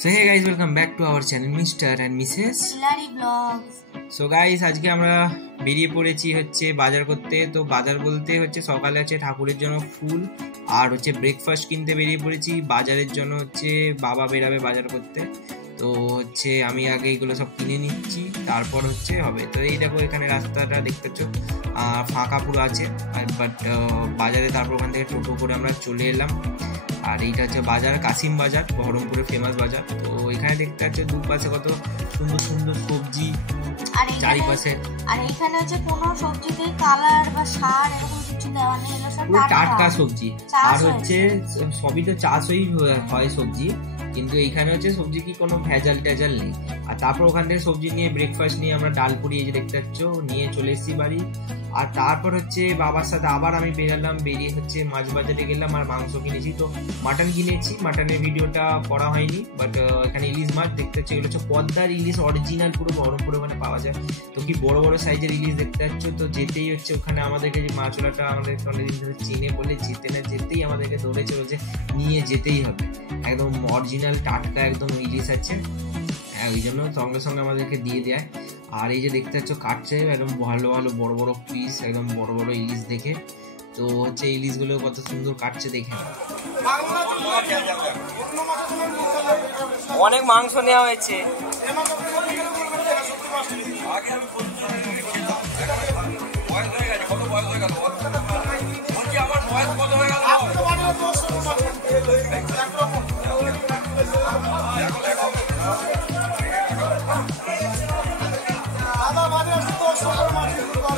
So hey guys, welcome back to our channel Mr. and Mrs. Hilary Vlogs. So guys, আজকে আমরা বেরিয়ে পড়েছি হচ্ছে বাজার করতে। তো বাজার বলতে হচ্ছে সকালে হচ্ছে ঠাকুরের জন্য ফুল আর হচ্ছে ব্রেকফাস্ট কিনতে বেরিয়ে পড়েছি। বাজারের জন্য হচ্ছে বাবা বেরাবে বাজার করতে। তো হচ্ছে আমি আগে এগুলো সব কিনে নিচ্ছি, তারপর হচ্ছে হবে। তো এই দেখো এখানে রাস্তাটা দেখতে পাচ্ছ ফাঁকা পুরো আছে, বাট বাজারে তারপর ওখান থেকে টোটো করে আমরা চলে এলাম। আর এইটা হচ্ছে বাজার, কাশিম বাজার, বহরমপুরের ফেমাস বাজার। তো এখানে দেখতে পাচ্ছ দুপাশে কত সুন্দর সুন্দর সবজি চারিপাশে। আর এখানে হচ্ছে কোনো সবজিতে কালার বা সার এরকম কিছু দেওয়া নেই, এগুলো সব টাটকা সবজি। আর হচ্ছে সবই তো চাষই হয় সবজি, কিন্তু এইখানে হচ্ছে সবজি কি কোনো ভেজাল টেজাল নেই। আর তারপর ওখান থেকে সবজি নিয়ে ব্রেকফাস্ট নিয়ে আমরা ডাল পুরি এই যে দেখতে পাচ্ছ নিয়ে চলে এসেছি বাড়ি। আর তারপর হচ্ছে বাবার সাথে আবার আমি বেরালাম, বেরিয়ে হচ্ছে মাছ বাজারে গেলাম আর মাংস কিনেছি। তো মাটন কিনেছি, মাটনের ভিডিওটা করা হয়নি, বাট এখানে ইলিশ মাছ দেখতে পাচ্ছ, এগুলো হচ্ছে পদ্মার ইলিশ, অরিজিনাল পুরো বহরমপুরে ওখানে পাওয়া যায়। তো কি বড় বড় সাইজের ইলিশ দেখতে পাচ্ছ। তো যেতেই হচ্ছে ওখানে আমাদেরকে যে মাছওয়ালাটা আমাদেরকে অনেকদিন ধরে চিনে বলে যেতে না যেতেই আমাদেরকে ধরে চলেছে, নিয়ে যেতেই হবে, একদম অরিজিনাল টাটকা একদম ইলিশ আছে, ওই জন্য সঙ্গে সঙ্গে আমাদেরকে দিয়ে দেয়। আর এই যে দেখতে পাচ্ছ কাটছে একদম ভালো ভালো বড় বড় পিস, একদম বড় বড় ইলিশ দেখে। তো হচ্ছে ইলিশগুলো কত সুন্দর কাটছে দেখে। অনেক মাংস নেওয়া হয়েছে।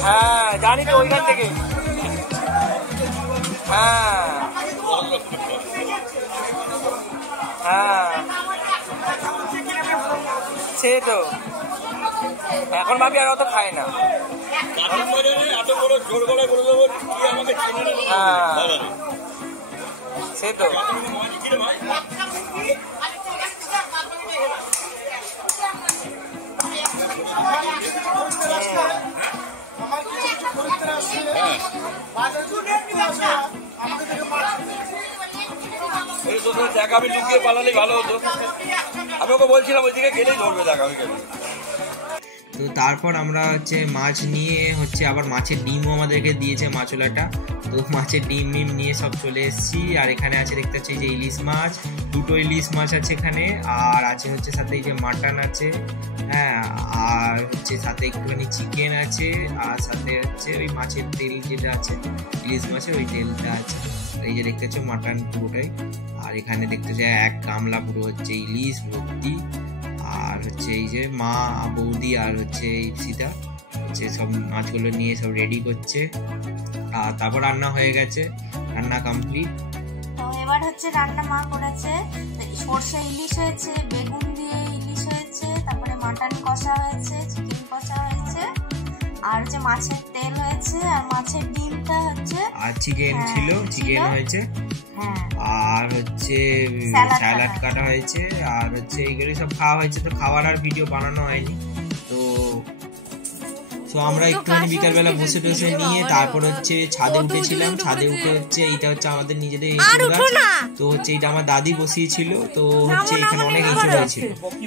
হ্যাঁ জানি তো ওইখান থেকে। হ্যাঁ হ্যাঁ সে তো এখন ভাবি আর অত খায় না। হ্যাঁ সে তো দেখা আমি লুকিয়ে পালালে ভালো হতো, আমি ওকে বলছিলাম ওইদিকে গেলেই ধরবে দেখা আমি গেলে। তো তারপর আমরা হচ্ছে মাছ নিয়ে হচ্ছে আবার মাছের ডিমও আমাদেরকে দিয়েছে মাছওয়ালাটা। তো মাছের ডিম নিয়ে সব চলে এসেছি। আর এখানে আছে দেখতে পাচ্ছি যে ইলিশ মাছ, দুটো ইলিশ মাছ আছে এখানে, আর আছে হচ্ছে সাথে এই যে মাটন আছে, হ্যাঁ, আর হচ্ছে সাথে একটুখানি চিকেন আছে, আর সাথে হচ্ছে ওই মাছের তেল যেটা আছে ইলিশ মাছের ওই তেলটা আছে। এই যে দেখতে পাচ্ছ মাটন পুরোটাই। আর এখানে দেখতে পাচ্ছি এক গামলা পুরো হচ্ছে ইলিশ ভর্তি। আর হচ্ছে এই যে মা বৌদি আর হচ্ছে সীতা হচ্ছে সব মাছগুলো নিয়ে সব রেডি করছে। আর তারপর রান্না হয়ে গেছে, রান্না কমপ্লিট। তো এবার হচ্ছে রান্না মা করেছে, সর্ষে ইলিশ হয়েছে, বেগুন দিয়ে ইলিশ হয়েছে, তারপরে মাটন কষা হয়েছে, চিকেন কষা হয়েছে, আর হচ্ছে মাছের তেল হয়েছে, আর মাছের ডিমটা হচ্ছে, আর চিকেন ছিল, চিকেন হয়েছে, আর হচ্ছে স্যালাড কাটা হয়েছে, আর হচ্ছে এইগুলো সব খাওয়া হয়েছে। তো খাওয়ার আর ভিডিও বানানো হয়নি। তো আমরা একটুখানি বিকালবেলা বসে টসে নিয়ে তারপর হচ্ছে ছাদে উঠেছিলাম। ছাদে উঠে হচ্ছে এইটা হচ্ছে আমাদের নিজেদের এঁচড় গাছ। তো হচ্ছে এইটা আমার দাদি বসিয়েছিল। তো হচ্ছে এখানে অনেক এঁচড় হয়েছিল।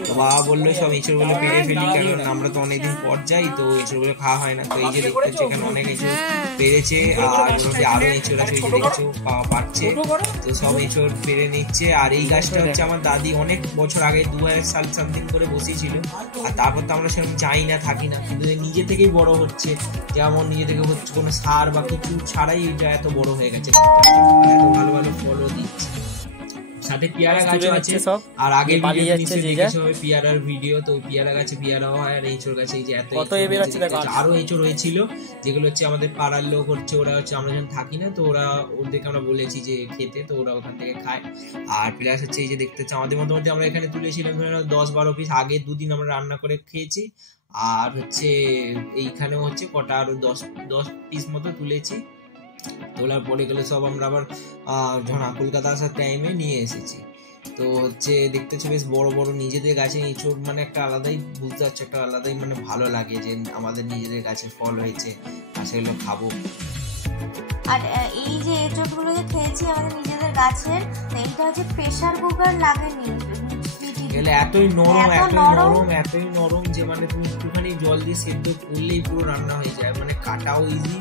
তো বাবা বললো সব এঁচড়গুলো পেরে ফেলি, কারণ আমরা তো অনেকদিন পর যাই, তো এঁচড়গুলো খাওয়া হয় না। তো এই যে দেখতে হচ্ছে এখানে অনেক এঁচড় পেরেছে, আর মোটামুটি আরো এঁচড় আছে, ওই যে দেখছো পাচ্ছে। তো সব এঁচড় পেরে নিচ্ছে। আর এই গাছটা হচ্ছে আমার দাদি অনেক বছর আগে 2000 সাল সামথিং করে বসিয়েছিল। আর তারপর তো আমরা সেরকম যাই না, থাকি না, কিন্তু নিজে থেকেই বড় হচ্ছে, যেমন নিজে থেকে হচ্ছে কোনো সার বা কিছু ছাড়াই এটা এত বড় হয়ে গেছে, এত ভালো ভালো ফলও দিচ্ছে। সাথে পেয়ারা গাছও আছে। আর আগে পেয়ারার ভিডিও, তো পেয়ারা গাছে পেয়ারাও হয়, আর এঁচড় গাছে এই যে এত আরো এঁচড় হয়েছিল, যেগুলো হচ্ছে আমাদের পাড়ার লোক হচ্ছে, ওরা হচ্ছে আমরা যখন থাকি না, তো ওদেরকে আমরা বলেছি যে খেতে, তো ওরা ওখান থেকে খায়। আর প্লাস হচ্ছে এই যে দেখতে হচ্ছে আমাদের মোটামুটি আমরা এখানে তুলেছিলাম 10-12 পিস, আগে 2 দিন আমরা রান্না করে খেয়েছি। আর হচ্ছে এইখানেও হচ্ছে কটা আরো 10 পিস মতো তুলেছি। তোলার পরে গেলে সব আমরা আবার যখন কলকাতা আসার টাইমে নিয়ে এসেছি। তো হচ্ছে দেখতেছি বেশ বড় বড় নিজেদের গাছে এঁচড়, মানে একটা আলাদাই বুঝতে পারছো, একটা আলাদাই মানে ভালো লাগে যে আমাদের নিজেদের গাছে ফল হয়েছে আর সেগুলো খাবো। আর এই যে এঁচড়গুলো যে খেয়েছি আমাদের নিজেদের গাছের, এইটা হচ্ছে প্রেসার কুকার লাগেনি, এগুলো এতই নরম যে মানে তুমি একটুখানি জল দিয়ে সেদ্ধ করলেই পুরো রান্না হয়ে যায়, মানে কাটাও ইজি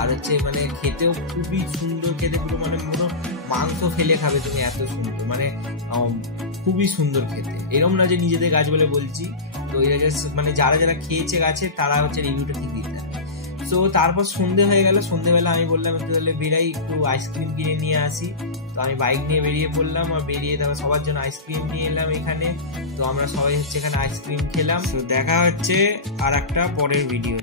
আর হচ্ছে মানে খেতেও খুবই সুন্দর খেতে, পুরো মানে পুরো মাংস ফেলে খাবে তুমি, এত সুন্দর মানে খুবই সুন্দর খেতে। এরকম না যে নিজেদের গাছ বলে বলছি, তো এটা জাস্ট মানে যারা যারা খেয়েছে গাছে তারা হচ্ছে রিভিউটা ঠিক দিতে হবে। তো তারপর সন্ধে হয়ে গেল, সন্ধেবেলা আমি বললাম একটু তাহলে বেরাই, একটু আইসক্রিম কিনে নিয়ে আসি। তো আমি বাইক নিয়ে বেরিয়ে পড়লাম, আর বেরিয়ে তারপর সবার জন্য আইসক্রিম নিয়ে এলাম এখানে। তো আমরা সবাই হচ্ছে এখানে আইসক্রিম খেলাম। তো দেখা হচ্ছে আর একটা পরের ভিডিও।